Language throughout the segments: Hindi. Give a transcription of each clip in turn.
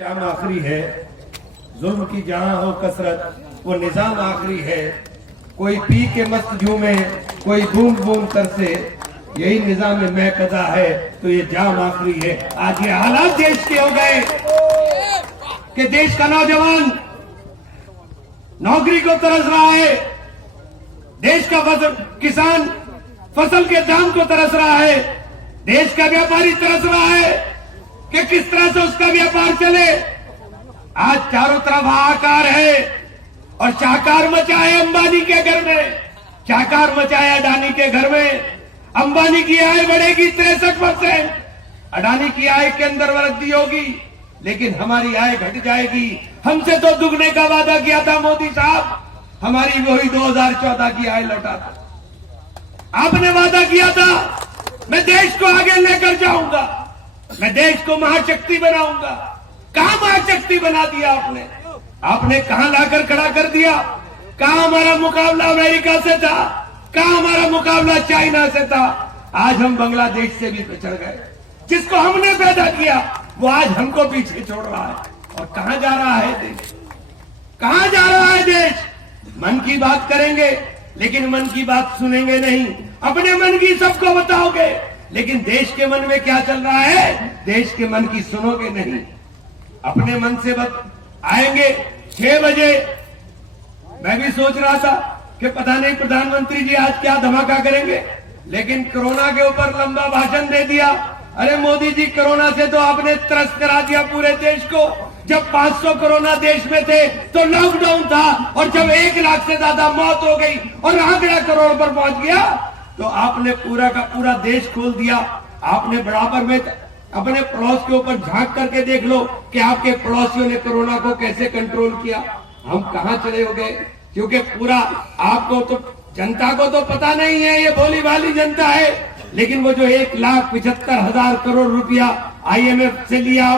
निजाम आखिरी है, जुल्म की जहां हो कसरत वो निजाम आखिरी है। कोई पी के मस्त झूमे, कोई बूंद बूंद तरसे, यही निजाम में कदा है तो ये जाम आखिरी है। आज ये हालात देश के हो गए कि देश का नौजवान नौकरी को तरस रहा है, देश का किसान फसल के दाम को तरस रहा है, देश का व्यापारी तरस रहा है कि किस तरह से उसका व्यापार चले। आज चारों तरफ हाहाकार है और चाकार मचा है अंबानी के घर में, चाकार मचा है अडानी के घर में। अंबानी की आय बढ़ेगी 63%, अडानी की आय के अंदर वृद्धि होगी, लेकिन हमारी आय घट जाएगी। हमसे तो दुगने का वादा किया था मोदी साहब, हमारी वही 2014 की आय लौटा था। आपने वादा किया था मैं देश को आगे लेकर जाऊंगा, मैं देश को महाशक्ति बनाऊंगा। कहां महाशक्ति बना दिया आपने? आपने कहां लाकर खड़ा कर दिया? कहां हमारा मुकाबला अमेरिका से था, कहां हमारा मुकाबला चाइना से था? आज हम बांग्लादेश से भी पिछड़ गए। जिसको हमने पैदा किया वो आज हमको पीछे छोड़ रहा है। और कहां जा रहा है देश? कहां जा रहा है देश? मन की बात करेंगे लेकिन मन की बात सुनेंगे नहीं, अपने मन की सबको बताओगे लेकिन देश के मन में क्या चल रहा है देश के मन की सुनोगे नहीं। अपने मन से आएंगे 6 बजे। मैं भी सोच रहा था कि पता नहीं प्रधानमंत्री जी आज क्या धमाका करेंगे, लेकिन कोरोना के ऊपर लंबा भाषण दे दिया। अरे मोदी जी, कोरोना से तो आपने त्रस्त करा दिया पूरे देश को। जब 500 कोरोना देश में थे तो लॉकडाउन था, और जब 1 लाख से ज्यादा मौत हो गई और आंकड़ा करोड़ पर पहुंच गया तो आपने पूरा का पूरा देश खोल दिया। आपने बराबर में अपने पड़ोस के ऊपर झांक करके देख लो कि आपके पड़ोसियों ने कोरोना को कैसे कंट्रोल किया। हम कहां चले हो गए? क्योंकि पूरा आपको तो जनता को तो पता नहीं है, ये भोली भाली जनता है, लेकिन वो जो 1,75,000 करोड़ रुपया IMF से लिया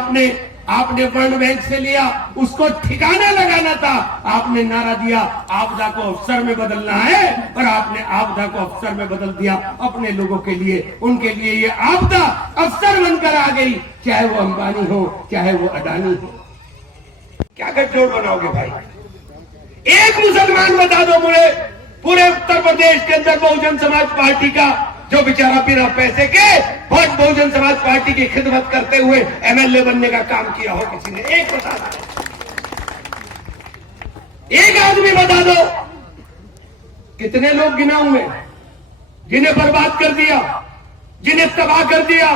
आपने वर्ल्ड बैंक से लिया, उसको ठिकाना लगाना था। आपने नारा दिया आपदा को अवसर में बदलना है, और आपने आपदा को अवसर में बदल दिया अपने लोगों के लिए। उनके लिए ये आपदा अवसर बनकर आ गई, चाहे वो अंबानी हो चाहे वो अडानी हो। क्या गठजोड़ बनाओगे भाई? एक मुसलमान बता दो मुझे पूरे उत्तर प्रदेश के अंदर बहुजन समाज पार्टी का, जो बेचारा बिना पैसे के बहुत बहुजन समाज पार्टी की खिदमत करते हुए MLA बनने का काम किया हो किसी ने? एक बता दो, एक आदमी बता दो। कितने लोग गिनाऊं मैं जिन्हें बर्बाद कर दिया, जिन्हें तबाह कर दिया।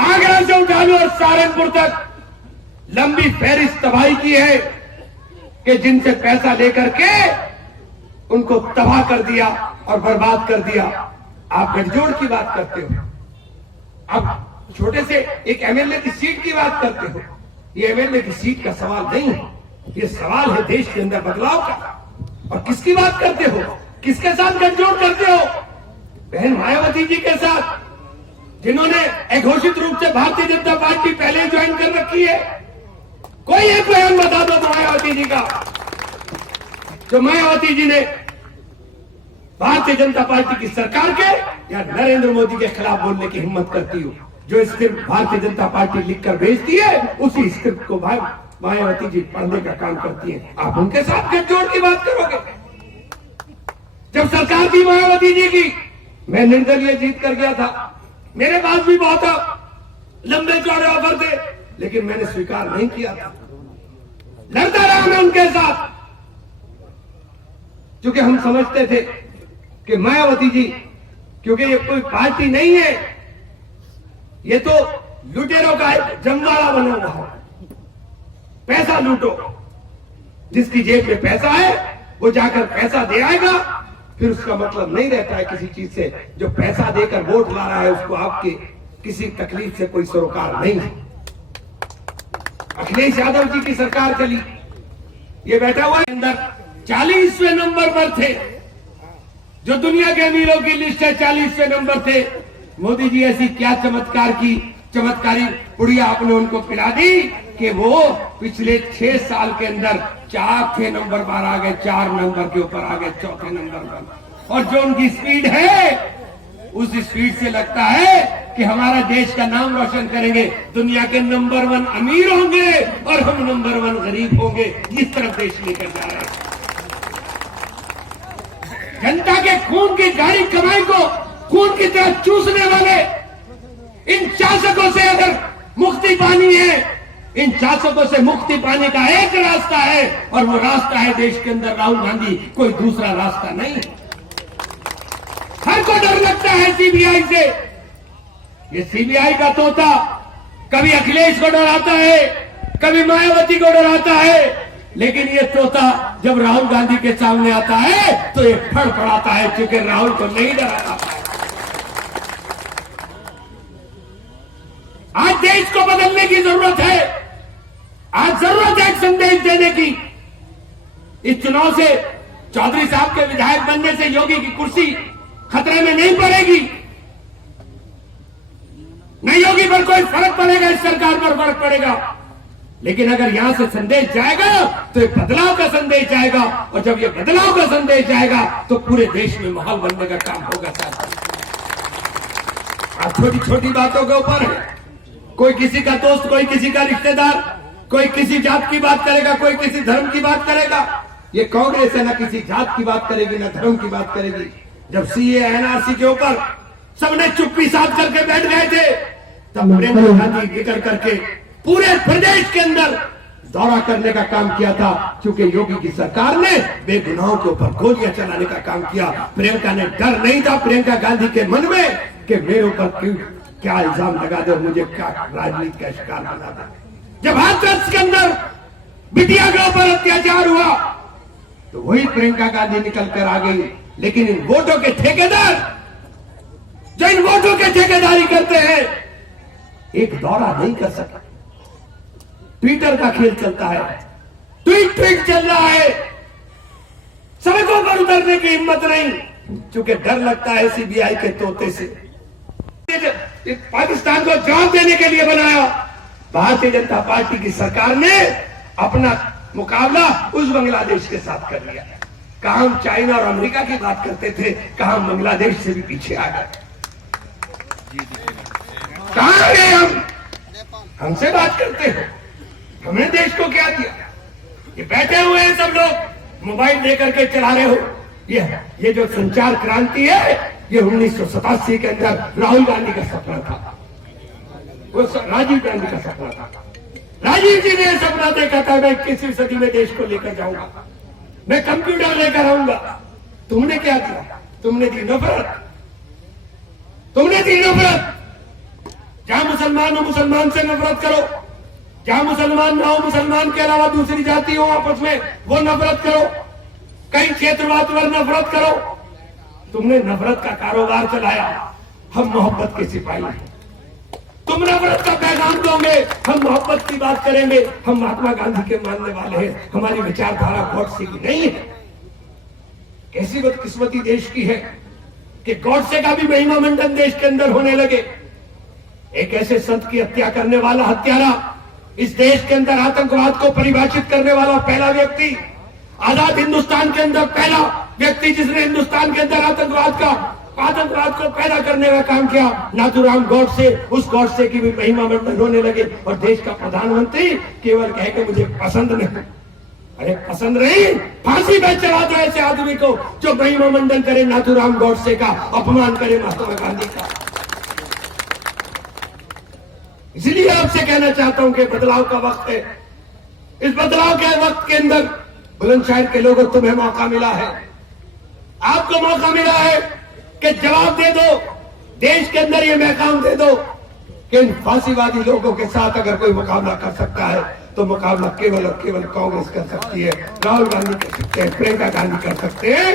आगरा से उठा लो और सहारनपुर तक लंबी फहरिस्त तबाही की है कि जिनसे पैसा लेकर के उनको तबाह कर दिया और बर्बाद कर दिया। आप गठजोड़ की बात करते हो, अब छोटे से एक MLA की सीट की बात करते हो। ये MLA की सीट का सवाल नहीं है, ये सवाल है देश के अंदर बदलाव का। और किसकी बात करते हो? किसके साथ गठजोड़ करते हो? बहन मायावती जी के साथ, जिन्होंने अघोषित रूप से भारतीय जनता पार्टी पहले ज्वाइन कर रखी है। कोई एक बयान बता दो मायावती जी का, जो मायावती जी ने भारतीय जनता पार्टी की सरकार के या नरेंद्र मोदी के खिलाफ बोलने की हिम्मत करती हो। जो स्क्रिप्ट भारतीय जनता पार्टी लिखकर भेजती है उसी स्क्रिप्ट को मायावती जी पढ़ने का काम करती है। आप उनके साथ गठजोड़ की बात करोगे? जब सरकार थी मायावती जी की, मैं निर्दलीय जीत कर गया था, मेरे पास भी बहुत लंबे चौड़े ऑफर थे, लेकिन मैंने स्वीकार नहीं किया था। लड़ता रहा मैं उनके साथ, क्योंकि हम समझते थे कि मायावती जी, क्योंकि ये कोई पार्टी नहीं है, ये तो लुटेरों का एक जमवाड़ा बना हुआ है। पैसा लूटो, जिसकी जेब में पैसा है वो जाकर पैसा दे आएगा, फिर उसका मतलब नहीं रहता है किसी चीज से। जो पैसा देकर वोट ला रहा है उसको आपके किसी तकलीफ से कोई सरोकार नहीं है। अखिलेश यादव जी की सरकार चली, ये बैठा हुआ अंदर 40वें नंबर पर थे, जो दुनिया के अमीरों की लिस्ट है 40वें नंबर थे। मोदी जी ऐसी क्या चमत्कारी पुड़िया आपने उनको पिला दी कि वो पिछले 6 साल के अंदर 4थे नंबर पर आ गए, 4 नंबर के ऊपर आ गए, 4थे नंबर पर। और जो उनकी स्पीड है उस स्पीड से लगता है कि हमारा देश का नाम रोशन करेंगे, दुनिया के नंबर 1 अमीर होंगे और हम नंबर 1 गरीब होंगे। इस तरफ देश लेकर जा रहे हैं। जनता के खून की गाड़ी कमाई को खून की तरह चूसने वाले इन शासकों से अगर मुक्ति पानी है, इन शासकों से मुक्ति पाने का एक रास्ता है और वो रास्ता है देश के अंदर राहुल गांधी, कोई दूसरा रास्ता नहीं। हर को डर लगता है सीबीआई से। ये सीबीआई का तोता कभी अखिलेश को डराता है, कभी मायावती को डराता है, लेकिन ये तोता जब राहुल गांधी के सामने आता है तो ये फड़फड़ाता है, क्योंकि राहुल को नहीं डराता। आज देश को बदलने की जरूरत है। आज जरूरत है एक संदेश देने की। इस चुनाव से चौधरी साहब के विधायक बनने से योगी की कुर्सी खतरे में नहीं पड़ेगी। नहीं योगी पर कोई फर्क पड़ेगा, इस सरकार पर फर्क पड़ेगा, लेकिन अगर यहां से संदेश जाएगा तो ये बदलाव का संदेश जाएगा, और जब ये बदलाव का संदेश जाएगा तो पूरे देश में माहौल बनने का काम होगा। साथ आज छोटी छोटी बातों के ऊपर कोई किसी का दोस्त, कोई किसी का रिश्तेदार, कोई किसी जात की बात करेगा, कोई किसी धर्म की बात करेगा। ये कांग्रेस है, ना किसी जात की बात करेगी, ना धर्म की बात करेगी। जब सीए एनआरसी के ऊपर सबने चुप्पी साध करके बैठ गए थे, तब नरेंद्र गांधी निकल करके पूरे प्रदेश के अंदर दौरा करने का काम किया था, क्योंकि योगी की सरकार ने बेगुनाहों के ऊपर गोलियां चलाने का काम किया। प्रियंका ने डर नहीं था प्रियंका गांधी के मन में कि मेरे ऊपर क्या इल्जाम लगा दे, मुझे क्या राजनीति का शिकार बना दे। जब हाथरस के अंदर बिटिया के ऊपर अत्याचार हुआ तो वही प्रियंका गांधी निकल कर आ गई, लेकिन इन वोटों के ठेकेदार जो इन वोटों के ठेकेदारी करते हैं एक दौरा नहीं कर सका। ट्विटर का खेल चलता है, ट्वीट चल रहा है, सड़कों पर उतरने की हिम्मत नहीं, क्योंकि डर लगता है सीबीआई के तोते से। पाकिस्तान को जवाब देने के लिए बनाया। भारतीय जनता पार्टी की सरकार ने अपना मुकाबला उस बांग्लादेश के साथ कर लिया। कहा हम चाइना और अमेरिका की बात करते थे, कहा हम बांग्लादेश से भी पीछे आ गए। कहां गए हम? हमसे बात करते हैं, हमने देश को क्या दिया? ये बैठे हुए हैं सब लोग मोबाइल लेकर के चला रहे हो। ये जो संचार क्रांति है, ये 1987 के अंदर राहुल गांधी का सपना था, वो राजीव गांधी का सपना था। राजीव जी ने सपना देखा था मैं 21वीं सदी में देश को लेकर जाऊंगा, मैं कंप्यूटर लेकर आऊंगा। तुमने क्या किया? तुमने दी नफरत, तुमने दी नफरत। जहां मुसलमान हो मुसलमान से नफरत करो, जहां मुसलमान ना हो मुसलमान के अलावा दूसरी जाति हो आपस में वो नफरत करो, कई क्षेत्रवाद पर नफरत करो। तुमने नफरत का कारोबार चलाया, हम मोहब्बत के सिपाही हैं। तुम नफरत का पैगाम दोगे, हम मोहब्बत की बात करेंगे। हम महात्मा गांधी के मानने वाले हैं, हमारी विचारधारा गॉडसे की नहीं है। कैसी बदकिस्मती देश की है कि गॉडसे का भी महिमा मंडन देश के अंदर होने लगे। एक ऐसे संत की हत्या करने वाला हत्यारा, इस देश के अंदर आतंकवाद को परिभाषित करने वाला पहला व्यक्ति, आजाद हिंदुस्तान के अंदर पहला व्यक्ति जिसने हिंदुस्तान के अंदर आतंकवाद को पैदा करने का काम किया, नाथूराम गॉडसे। उस गॉडसे की भी महिमा मंडन होने लगे और देश का प्रधानमंत्री केवल कहे कि मुझे पसंद नहीं। अरे पसंद नहीं, फांसी पे चढ़ा दो ऐसे आदमी को जो महिमा मंडन करे नाथूराम गॉडसे का, अपमान करे महात्मा गांधी का। इसलिए आपसे कहना चाहता हूं कि बदलाव का वक्त है। इस बदलाव के वक्त के अंदर बुलंदशहर के लोगों, तुम्हें मौका मिला है, आपको मौका मिला है कि जवाब दे दो, देश के अंदर ये मैकाम दे दो कि इन फांसीवादी लोगों के साथ अगर कोई मुकाबला कर सकता है तो मुकाबला केवल और केवल कांग्रेस कर सकती है, राहुल गांधी कर सकते हैं, प्रियंका गांधी कर सकते हैं।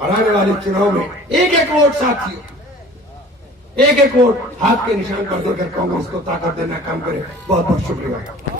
और आने वाले चुनाव में एक एक वोट साथियों, एक एक वोट हाथ के निशान पर देकर कांग्रेस को ताकत देना काम करे। बहुत बहुत शुक्रिया।